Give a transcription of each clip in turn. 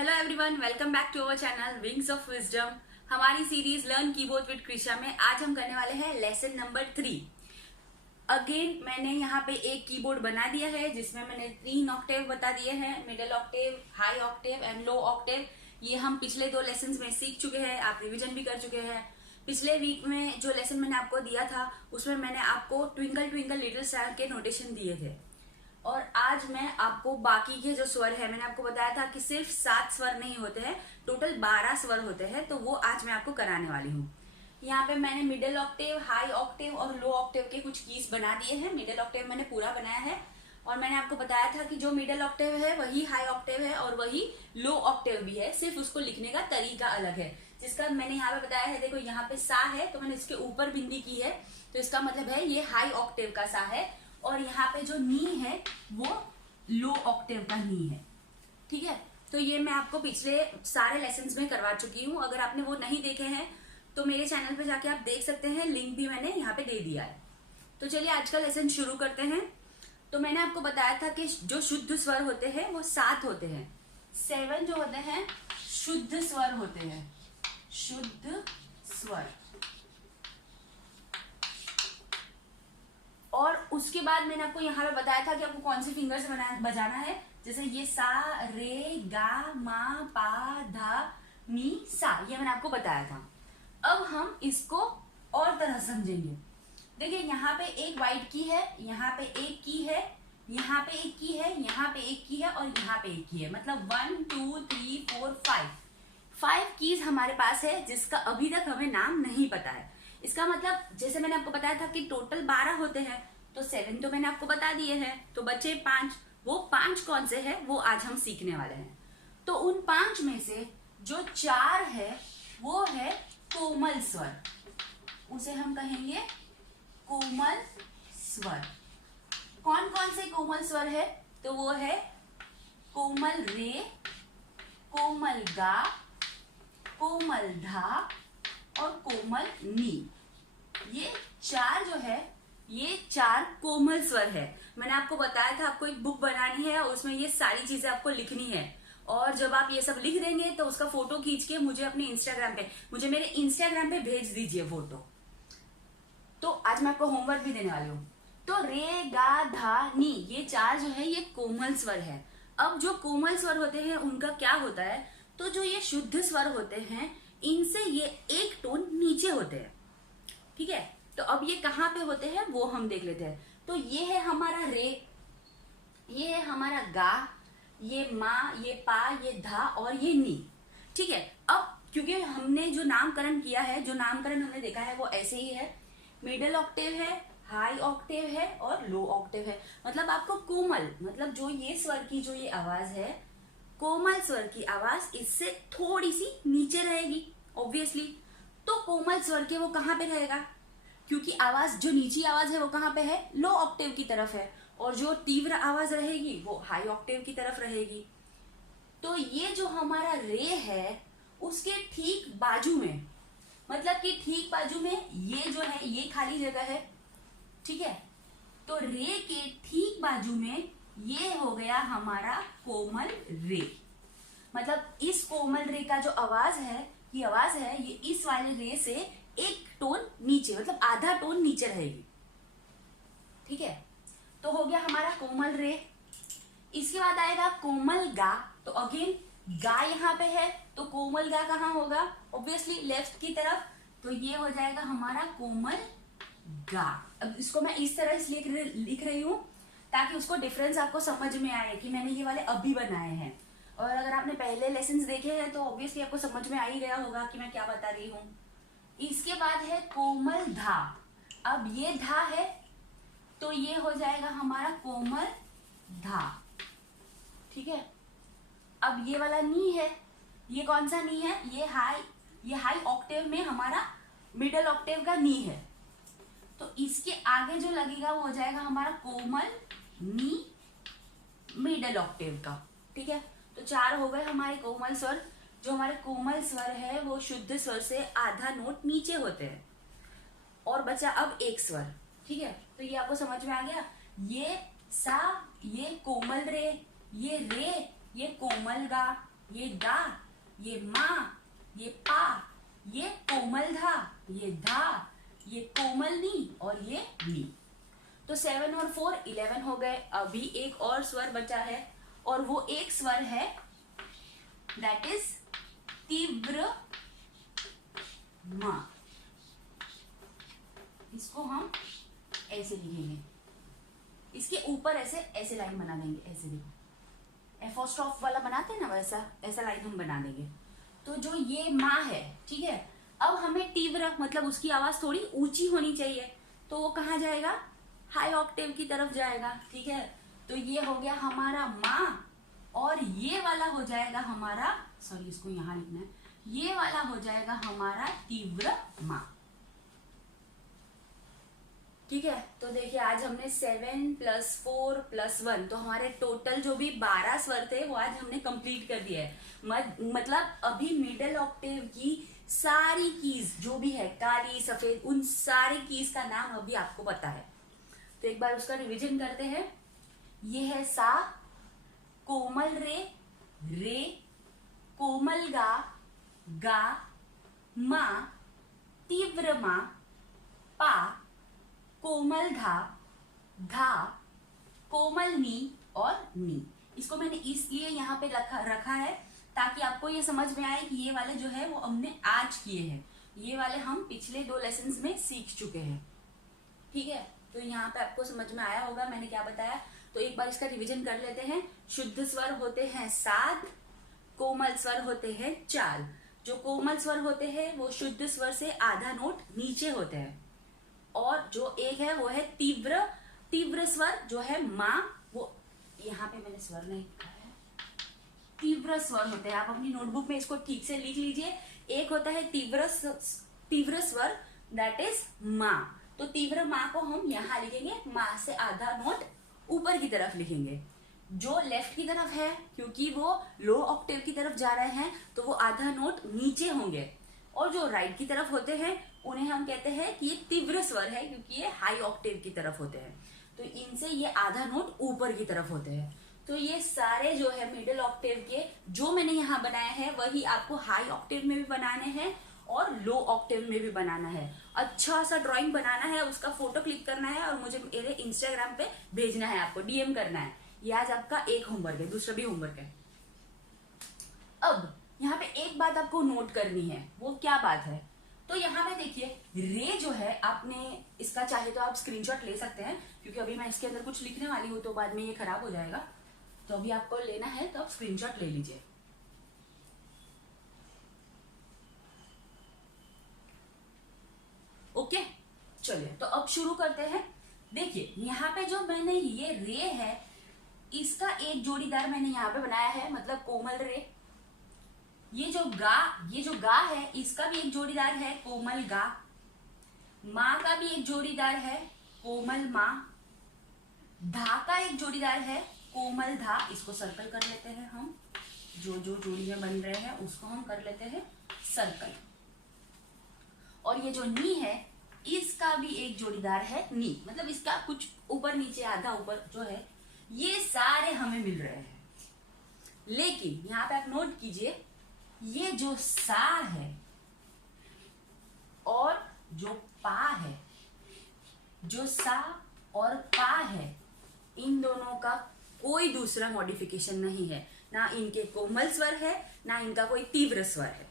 Hello everyone, welcome back to our channel wings of wisdom. हमारी series learn keyboard with Krisha में आज हम करने वाले हैं लेसन नंबर 3। अगेन मैंने यहाँ पे एक कीबोर्ड बना दिया है जिसमें मैंने 3 ऑक्टेव बता दिए हैं, middle Octave, high Octave and low Octave. ये हम पिछले 2 लेसन में सीख चुके हैं, आप रिविजन भी कर चुके हैं। पिछले वीक में जो लेसन मैंने आपको दिया था उसमें मैंने आपको ट्विंकल ट्विंकल लिटिल स्टार के नोटेशन दिए थे और आज मैं आपको बाकी के जो स्वर है, मैंने आपको बताया था कि सिर्फ 7 स्वर नहीं होते हैं, टोटल 12 स्वर होते हैं, तो वो आज मैं आपको कराने वाली हूँ। यहाँ पे मैंने मिडिल ऑक्टेव, हाई ऑक्टेव और लो ऑक्टेव के कुछ कीज बना दिए हैं। मिडिल ऑक्टेव मैंने पूरा बनाया है और मैंने आपको बताया था कि जो मिडिल ऑक्टेव है वही हाई ऑक्टेव है और वही लो ऑक्टेव भी है, सिर्फ उसको लिखने का तरीका अलग है। जिसका मैंने यहाँ पे बताया है, देखो यहाँ पे सा है तो मैंने इसके ऊपर बिंदी की है, तो इसका मतलब है ये हाई ऑक्टेव का सा है। और यहाँ पे जो नी है वो लो ऑक्टेव का नी है, ठीक है। तो ये मैं आपको पिछले सारे लेसन्स में करवा चुकी हूँ। अगर आपने वो नहीं देखे हैं तो मेरे चैनल पे जाके आप देख सकते हैं, लिंक भी मैंने यहाँ पे दे दिया है। तो चलिए आज का लेसन शुरू करते हैं। तो मैंने आपको बताया था कि जो शुद्ध स्वर होते हैं वो 7 होते हैं। 7 जो होते हैं शुद्ध स्वर होते हैं, शुद्ध स्वर। और उसके बाद मैंने आपको यहाँ पे बताया था कि आपको कौन सी फिंगर से बजाना है। जैसे ये सा, रे, गा, मा, पा, धा, नी, सा, ये मैंने आपको बताया था। अब हम इसको और तरह समझेंगे। देखिए यहाँ पे एक वाइट की है, यहाँ पे एक की है, यहाँ पे एक की है, यहाँ पे एक की है और यहाँ पे एक की है। मतलब 1 2 3 4 5 कीज हमारे पास है जिसका अभी तक हमें नाम नहीं पता है। इसका मतलब जैसे मैंने आपको बताया था कि टोटल 12 होते हैं, तो 7 तो मैंने आपको बता दिए हैं, तो बचे 5। वो 5 कौन से हैं वो आज हम सीखने वाले हैं। तो उन 5 में से जो 4 है वो है कोमल स्वर, उसे हम कहेंगे कोमल स्वर। कौन कौन से कोमल स्वर है? तो वो है कोमल रे, कोमल गा, कोमल धा और कोमल नी। ये 4 जो है ये 4 कोमल स्वर है। मैंने आपको बताया था आपको एक बुक बनानी है और उसमें ये सारी चीजें आपको लिखनी है। और जब आप ये सब लिख देंगे तो उसका फोटो खींच के मुझे अपने इंस्टाग्राम पे, मुझे मेरे इंस्टाग्राम पे भेज दीजिए फोटो। तो आज मैं आपको होमवर्क भी देने वाली हूँ। तो रे, गा, धा, नी, ये 4 जो है ये कोमल स्वर है। अब जो कोमल स्वर होते हैं उनका क्या होता है, तो जो ये शुद्ध स्वर होते हैं इनसे ये एक टोन नीचे होते हैं, ठीक है। तो अब ये कहाँ पे होते हैं वो हम देख लेते हैं। तो ये है हमारा रे, ये है हमारा गा, ये मा, ये पा, ये धा और ये नी, ठीक है। अब क्योंकि हमने जो नामकरण किया है, जो नामकरण हमने देखा है वो ऐसे ही है, मिडिल ऑक्टेव है, हाई ऑक्टेव है और लो ऑक्टेव है। मतलब आपको कोमल, मतलब जो ये स्वर की जो ये आवाज है, कोमल स्वर की आवाज इससे थोड़ी सी नीचे रहेगी ऑब्वियसली। तो कोमल स्वर के वो कहाँ पे रहेगा, क्योंकि आवाज जो नीची आवाज है वो कहाँ पे है, लो ऑक्टेव की तरफ है, और जो तीव्र आवाज रहेगी वो हाई ऑक्टेव की तरफ रहेगी। तो ये जो हमारा रे है उसके ठीक बाजू में, मतलब कि ठीक बाजू में ये जो है ये खाली जगह है, ठीक है। तो रे के ठीक बाजू में ये हो गया हमारा कोमल रे। मतलब इस कोमल रे का जो आवाज है, ये आवाज है ये इस वाले रे से एक टोन नीचे, मतलब आधा टोन नीचे रहेगी, ठीक है। तो हो गया हमारा कोमल रे। इसके बाद आएगा कोमल गा। तो अगेन गा यहाँ पे है तो कोमल गा कहाँ होगा, ऑब्वियसली लेफ्ट की तरफ। तो ये हो जाएगा हमारा कोमल गा। अब इसको मैं इस तरह इसलिए लिख रही हूँ ताकि उसको डिफरेंस आपको समझ में आए कि मैंने ये वाले अभी बनाए हैं। और अगर आपने पहले लेसन्स देखे हैं तो ऑब्वियसली आपको समझ में आ ही गया होगा कि मैं क्या बता रही हूँ। इसके बाद है कोमल धा। अब ये धा है तो ये हो जाएगा हमारा कोमल धा, ठीक है। अब ये वाला नी है, ये कौन सा नी है, ये हाई ऑक्टेव में हमारा मिडिल ऑक्टेव का नी है। तो इसके आगे जो लगेगा वो हो जाएगा हमारा कोमल नी मिडिल ऑक्टेव का, ठीक है। तो 4 हो गए हमारे कोमल स्वर। जो हमारे कोमल स्वर है वो शुद्ध स्वर से आधा नोट नीचे होते हैं। और बचा अब एक स्वर, ठीक है। तो ये आपको समझ में आ गया, ये सा, ये कोमल रे, ये कोमल गा, ये गा, ये मा, ये पा, ये कोमल धा, ये धा, ये कोमल नी और ये नी। तो 7 और 4 11 हो गए। अभी एक और स्वर बचा है और वो एक स्वर है दैट इज तीव्र मा। इसको हम ऐसे लिखेंगे, इसके ऊपर ऐसे लाइन बना देंगे, ऐसे देखो एपोस्ट्रोफ वाला बनाते हैं ना, वैसा ऐसा लाइन हम बना देंगे। तो जो ये माँ है, ठीक है, अब हमें तीव्र मतलब उसकी आवाज थोड़ी ऊंची होनी चाहिए, तो वो कहाँ जाएगा, हाई ऑक्टेव की तरफ जाएगा, ठीक है। तो ये हो गया हमारा माँ और ये वाला हो जाएगा हमारा, सॉरी इसको यहाँ लिखना है, ये वाला हो जाएगा हमारा तीव्र माँ, ठीक है। तो देखिए आज हमने 7 + 4 + 1, तो हमारे टोटल जो भी 12 स्वर थे वो आज हमने कंप्लीट कर दिया है। मतलब अभी मिडिल ऑक्टेव की सारी कीज जो भी है, काली सफेद, उन सारी कीज का नाम अभी आपको पता है। तो एक बार उसका रिवीजन करते हैं। ये है सा, कोमल रे, कोमल गा, मा, तीव्र मा, पा, कोमल धा, कोमल नी और नी। इसको मैंने इसलिए यहाँ पे रखा है ताकि आपको ये समझ में आए कि ये वाले जो है वो हमने आज किए हैं, ये वाले हम पिछले 2 लेसन्स में सीख चुके हैं, ठीक है। तो यहाँ पे आपको समझ में आया होगा मैंने क्या बताया। तो एक बार इसका रिवीजन कर लेते हैं। शुद्ध स्वर होते हैं 7, कोमल स्वर होते हैं 4। जो कोमल स्वर होते हैं वो शुद्ध स्वर से आधा नोट नीचे होते हैं, और जो एक है वो है तीव्र स्वर जो है माँ, वो यहाँ पे मैंने स्वर नहीं लिखा है, तीव्र स्वर होते हैं। आप अपनी नोटबुक में इसको ठीक से लिख लीजिए। एक होता है तीव्र स्वर दैट इज माँ, तो तीव्र माँ को हम यहाँ लिखेंगे, माँ से आधा नोट ऊपर की तरफ लिखेंगे। जो लेफ्ट की तरफ है, क्योंकि वो लो ऑक्टेव की तरफ जा रहे हैं, तो वो आधा नोट नीचे होंगे, और जो राइट की तरफ होते हैं उन्हें हम कहते हैं कि ये तीव्र स्वर है, क्योंकि ये हाई ऑक्टेव की तरफ होते हैं, तो इनसे ये आधा नोट ऊपर की तरफ होते हैं। तो ये सारे जो है मिडिल ऑक्टेव के जो मैंने यहाँ बनाए हैं वही आपको हाई ऑक्टेव में भी बनाने हैं और लो ऑक्टेव में भी बनाना है। अच्छा सा ड्राइंग बनाना है, उसका फोटो क्लिक करना है और मुझे मेरे इंस्टाग्राम पे भेजना है, आपको डीएम करना है। ये आज आपका एक होमवर्क है, दूसरा भी होमवर्क है। अब यहाँ पे एक बात आपको नोट करनी है, वो क्या बात है, तो यहाँ पे देखिए रे जो है, आपने इसका चाहे तो आप स्क्रीनशॉट ले सकते हैं, क्योंकि अभी मैं इसके अंदर कुछ लिखने वाली हूँ तो बाद में ये खराब हो जाएगा, तो अभी आपको लेना है तो आप स्क्रीनशॉट ले लीजिए। ओके, चलिए तो अब शुरू करते हैं। देखिए यहाँ पे जो मैंने ये रे है, इसका एक जोड़ीदार मैंने यहाँ पे बनाया है, मतलब कोमल रे। ये जो गा है, इसका भी एक जोड़ीदार है, कोमल गा। माँ का भी एक जोड़ीदार है, कोमल माँ। धा का एक जोड़ीदार है, कोमल धा। इसको सर्कल कर लेते हैं हम, जो जो जोड़ियां बन रहे हैं उसको हम कर लेते हैं सर्कल। और ये जो नी है, इसका भी एक जोड़ीदार है नी, मतलब इसका कुछ ऊपर नीचे आधा ऊपर जो है, ये सारे हमें मिल रहे हैं। लेकिन यहाँ पे आप नोट कीजिए, ये जो सा है और जो पा है, जो सा और पा है, इन दोनों का कोई दूसरा मॉडिफिकेशन नहीं है, ना इनके कोमल स्वर है ना इनका कोई तीव्र स्वर है।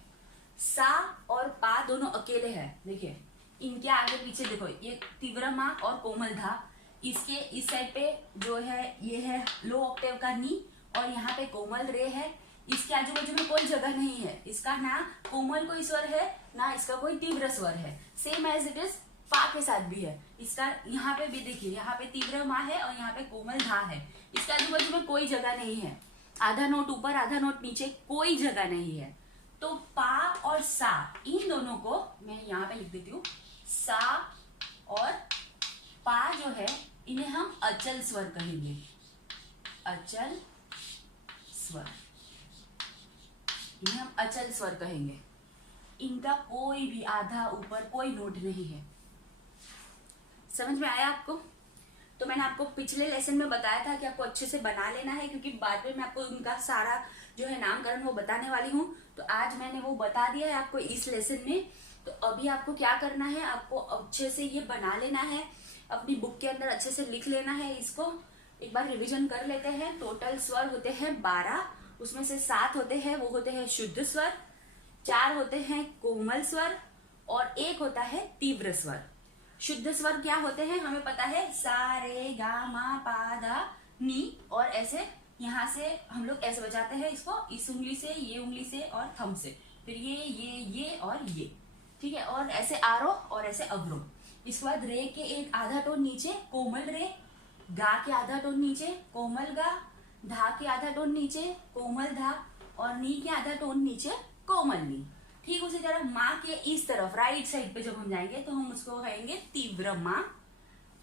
सा और पा दोनों अकेले हैं। देखिए इनके आगे पीछे देखो, ये तीव्र माँ और कोमल धा, इसके इस साइड पे जो है ये है लो ऑक्टेव का नी, और यहाँ पे कोमल रे है। इसके आजू बाजू में कोई जगह नहीं है, इसका ना कोमल कोई स्वर है ना इसका कोई तीव्र स्वर है। सेम एज इट इज पा के साथ भी है। इसका यहाँ पे भी देखिए, यहाँ पे तीव्र माँ है और यहाँ पे कोमल धा है। इसके आजू बाजू में कोई जगह नहीं है, आधा नोट ऊपर आधा नोट नीचे, कोई जगह नहीं है। तो पा और सा, इन दोनों को मैं यहाँ पे लिख देती हूँ। सा और पा जो है, इन्हें हम अचल स्वर कहेंगे, अचल स्वर, इन्हें हम अचल स्वर कहेंगे। इनका कोई भी आधा ऊपर कोई नोट नहीं है। समझ में आया आपको? तो मैंने आपको पिछले लेसन में बताया था कि आपको अच्छे से बना लेना है, क्योंकि बाद में मैं आपको उनका सारा जो है नामकरण वो बताने वाली हूँ। तो आज मैंने वो बता दिया है आपको इस लेसन में। तो अभी आपको क्या करना है, आपको अच्छे से ये बना लेना है, अपनी बुक के अंदर अच्छे से लिख लेना है। इसको एक बार रिविजन कर लेते हैं। टोटल स्वर होते हैं 12, उसमें से 7 होते हैं वो होते हैं शुद्ध स्वर, 4 होते हैं कोमल स्वर और 1 होता है तीव्र स्वर। शुद्ध स्वर क्या होते हैं हमें पता है, सा रे गा मा पा धा नी, और ऐसे यहाँ से हम लोग ऐसे बजाते हैं इसको, इस उंगली से, ये उंगली से और थंब से, फिर ये और ये, ठीक है। और ऐसे आरोह और ऐसे अवरोह। इसके बाद रे के एक आधा टोन नीचे कोमल रे, गा के आधा टोन नीचे कोमल गा, धा के आधा टोन नीचे कोमल धा और नी के आधा टोन नीचे कोमल नी। ठीक उसी तरह माँ के इस तरफ राइट साइड पे जब हम जाएंगे तो हम उसको कहेंगे तीव्र माँ।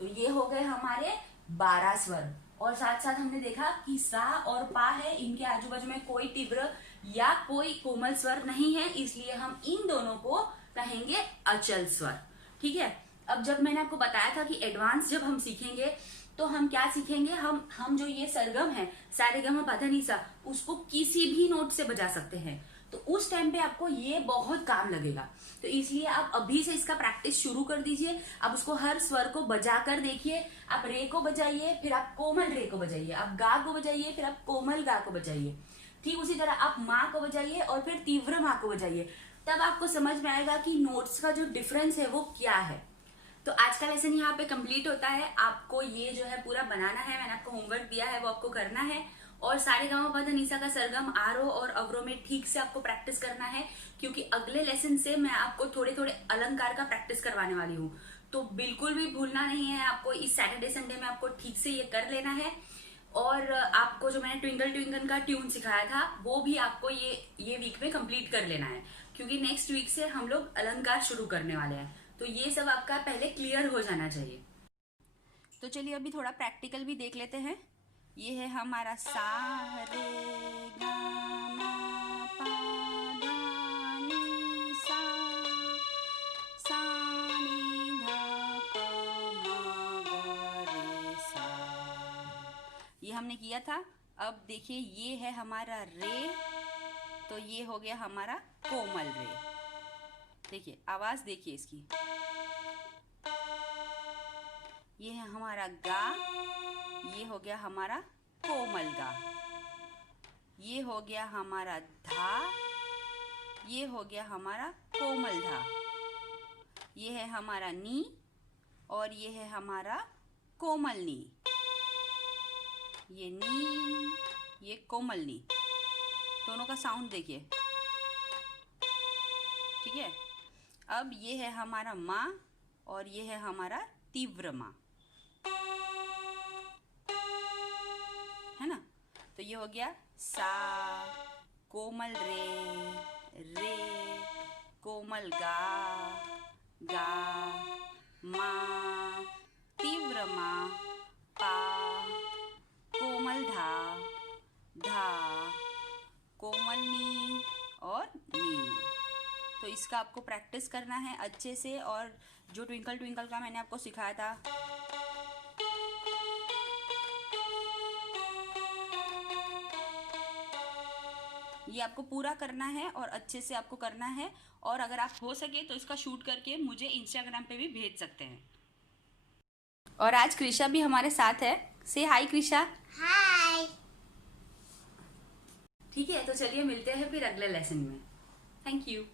तो ये हो गए हमारे 12 स्वर। और साथ साथ हमने देखा कि सा और पा है, इनके आजू बाजू में कोई तीव्र या कोई कोमल स्वर नहीं है, इसलिए हम इन दोनों को कहेंगे अचल स्वर। ठीक है। अब जब मैंने आपको बताया था कि एडवांस जब हम सीखेंगे तो हम क्या सीखेंगे, हम जो ये सरगम है सा रे गा मा पा धा नी सा, उसको किसी भी नोट से बजा सकते हैं। तो उस टाइम पे आपको ये बहुत काम लगेगा। तो इसलिए आप अभी से इसका प्रैक्टिस शुरू कर दीजिए। आप उसको हर स्वर को बजा कर देखिए। आप रे को बजाइए, फिर आप कोमल रे को बजाइए, आप गा को बजाइए, फिर आप कोमल गा को बजाइए। ठीक उसी तरह आप माँ को बजाइए और फिर तीव्र माँ को बजाइए। तब आपको समझ में आएगा कि नोट्स का जो डिफरेंस है वो क्या है। तो आज का लेसन यहाँ पे कंप्लीट होता है। आपको ये जो है पूरा बनाना है, मैंने आपको होमवर्क दिया है वो आपको करना है। और सा रे गा मा पा धा नी सा का सरगम आरोह और अवरोह में ठीक से आपको प्रैक्टिस करना है, क्योंकि अगले लेसन से मैं आपको थोड़े थोड़े अलंकार का प्रैक्टिस करवाने वाली हूँ। तो बिल्कुल भी भूलना नहीं है आपको, इस सैटरडे संडे में आपको ठीक से ये कर लेना है। और आपको जो मैंने ट्विंकल ट्विंकल का ट्यून सिखाया था वो भी आपको ये वीक में कंप्लीट कर लेना है, क्योंकि नेक्स्ट वीक से हम लोग अलंकार शुरू करने वाले हैं। तो ये सब आपका पहले क्लियर हो जाना चाहिए। तो चलिए अभी थोड़ा प्रैक्टिकल भी देख लेते हैं। ये है हमारा सा रे गा मा पा धा नी सा, सा नी धा प म ग रे सा। ये हमने किया था। अब देखिए ये है हमारा रे, तो ये हो गया हमारा कोमल रे। देखिए आवाज देखिए इसकी। ये है हमारा गा, ये हो गया हमारा कोमल गा। ये हो गया हमारा धा, ये हो गया हमारा कोमल धा। ये है हमारा नी और ये है हमारा कोमल नी। ये नी, ये कोमल नी, दोनों का साउंड देखिए। ठीक है। अब ये है हमारा माँ और ये है हमारा तीव्र माँ, है ना। तो ये हो गया सा, कोमल रे, कोमल गा, गा, मा, तीव्र मा, पा, कोमल धा, धा, कोमल नी और नी। तो इसका आपको प्रैक्टिस करना है अच्छे से। और जो ट्विंकल ट्विंकल का मैंने आपको सिखाया था, ये आपको पूरा करना है और अच्छे से आपको करना है। और अगर आप हो सके तो इसका शूट करके मुझे इंस्टाग्राम पे भी भेज सकते हैं। और आज कृषा भी हमारे साथ है। से हाय कृषा। हाय। ठीक है, तो चलिए मिलते हैं फिर अगले लेसन में। Thank you.